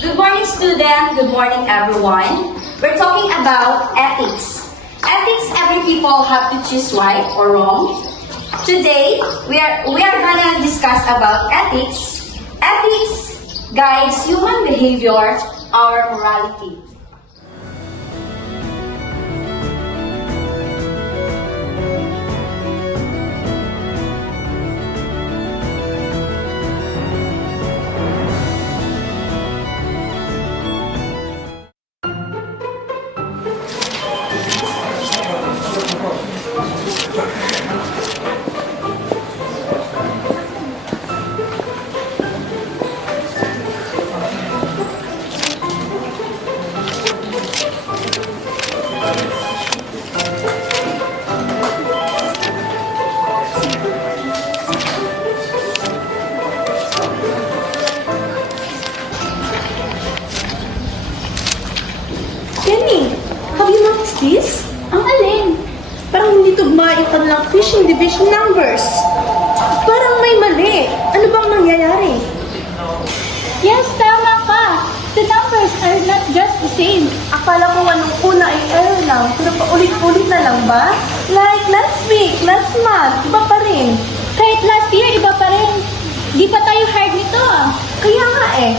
Good morning, student. Good morning, everyone. We're talking about ethics. Ethics, every people have to choose right or wrong. Today, we are gonna discuss about ethics. Ethics guides human behavior, our morality. Kenny, have you noticed this? Ang alin? Parang hindi tugma yung kanilang fishing division numbers. Parang may mali. Ano bang nangyayari? Yes, tama ka. The numbers are not just the same. Akala ko anong una ay error lang, pero paulit-ulit na lang ba? Like last week, last month, iba pa rin. Kahit last year, iba pa rin. Di pa tayo hard nito ah. Kaya nga eh.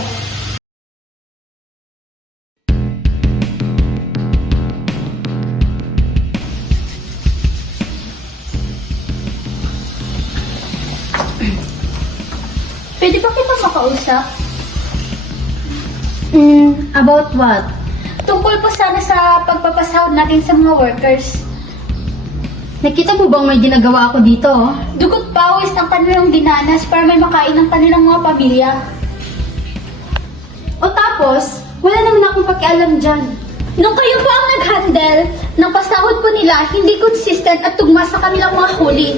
Pwede ba kita makausap? About what? Tungkol po sana sa pagpapasahod natin sa mga workers. Nakita mo bang may ginagawa ako dito? Dugot pawis ang kanilang dinanas para may makain ng kanilang mga pamilya. O tapos, wala naman akong pakialam dyan. Nung kayo po ang nag-handle ng pasahod po nila, hindi consistent at tugma sa kanilang mga huli.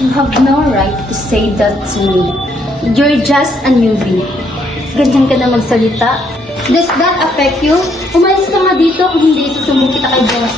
You have no right to say that to me. You're just a newbie. Ganyan ka na magsalita. Does that affect you? Umalis ka nga dito kung hindi isusumbong kita kay boss.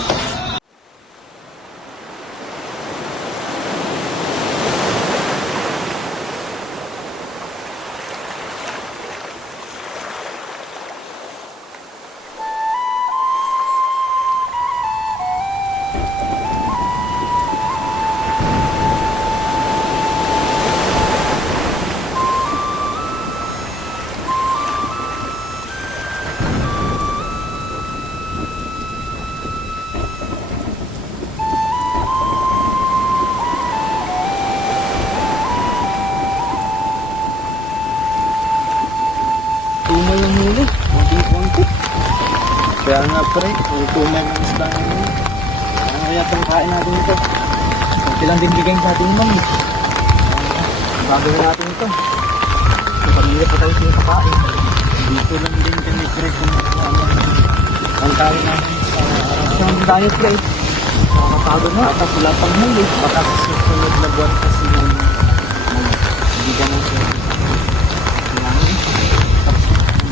Tumay yung huli. Kunti-kunti. Kaya nga pre, yung tumay ng isda ng huli. Kaya nga yata ang kain natin ito. Kunti lang din bigay sa ating mami. Gagawin natin ito. So, pag-hirap pa tayo sa kakain. Dito lang din kami pre kung ang kain natin sa araw. Diet guys. Nakakapagod na. Tapos wala pang huli. Baka sa susunod na buwan kasi yung hindi ganun siya.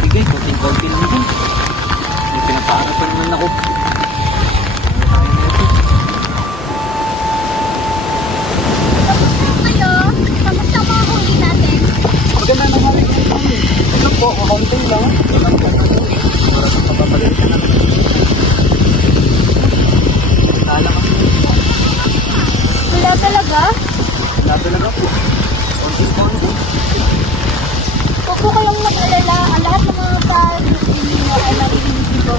Bigay, konting-konti lang din. May pinapaarapan naman ako. Kayo, kamusta ang mga huli natin? Maganda naman rin yung huli. Ito po, kakunti lang. Walang po na huli. Para sa mapapagalitan natin. Lalakas mo. Wala talaga? Wala talaga po. Konting-konti. Huwag po kayong mag-alala. Ang lahat ng mga tao hindi mo alam dito.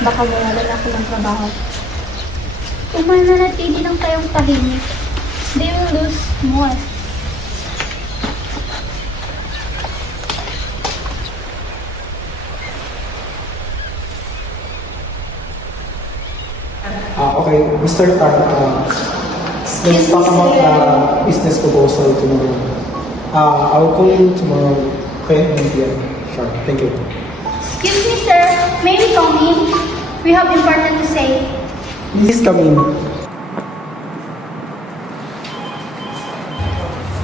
Baka mawalan ako ng trabaho. Kung mananatili lang kayong tahimik, they will lose more. Okay, Mr. Tan, let's talk about the business proposal tomorrow. I will call you tomorrow, okay? 9 p.m. Sure, thank you. Excuse me, sir. May we come in? We have important to say. Please come in.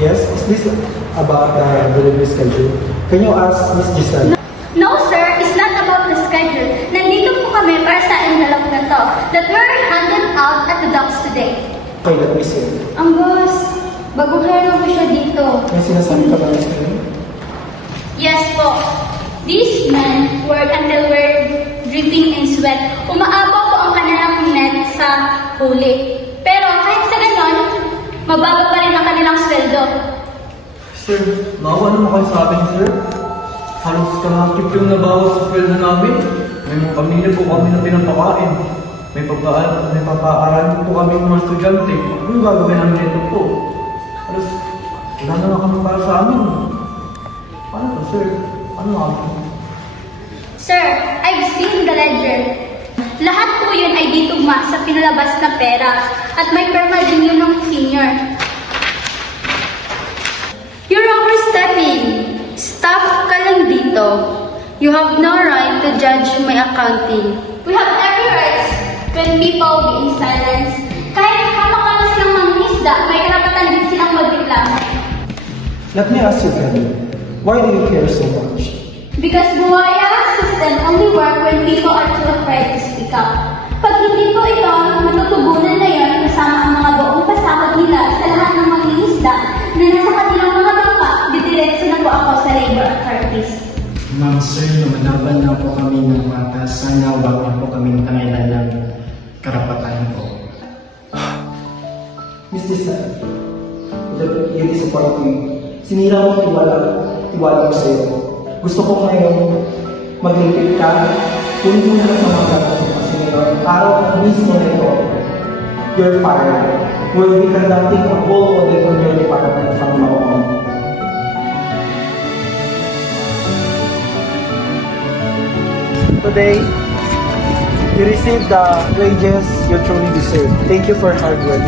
Yes, is this about the delivery schedule? Can you ask Miss Giselle? No, sir. It's not about the schedule. Nandito po kami para sa envelope na to that were handed out at the docks today. Okay, let me see. Ang boss, bagong hire po siya dito. May sinasabi ka ba, Miss Giselle? Yes po. These men work until we're dripping in sweat. Umaabaw po ang kanilang net sa huli. Pero kahit sa ganon, mababa pa rin ang kanilang sweldo. Sir, maawa naman kayo sa akin, sir. Halos kalahapit yung nabawas sa sweldo namin. May mga pamilya po kami na pinapakain. May papaaral po kami ng mga estudyante. Ano gagawin namin ito po? Halos, wala na lang kami para sa amin. Paano to, sir? Ano kami? Sir, I've seen the ledger. Lahat po yun ay ditugma sa pinalabas na pera at may perma din yun ng senior. You're overstepping. Staff ka lang dito. You have no right to judge my accounting. We have every right when people be in silence. Kahit kapakalas silang mangingisda, may karapatan din silang magreklamo. Let me ask you, Kevin. Why do you care so much? Because buwaya system only work when people are too afraid to speak up. Pag hindi po ito, matutugunan na yan kasama ang mga buong pasakot nila sa lahat ng mangingisda na nasa kanilang mga bangka, didiretso na po ako sa labor authorities. Ma'am, sir, lumalaban na po kami ng batas. Sana wag na po kaming tangilan ng karapatan po. Miss Giselle, you disappoint me. Sinira mo tiwala ko sa'yo. Gusto ko ngayong maglipit ka, kunin mo na lang sa mga gagawin kasi ngayon, araw mismo na ito, you're fired. We'll be conducting a whole audit on your department from now on. Today, you received the wages you truly deserve. Thank you for hard work.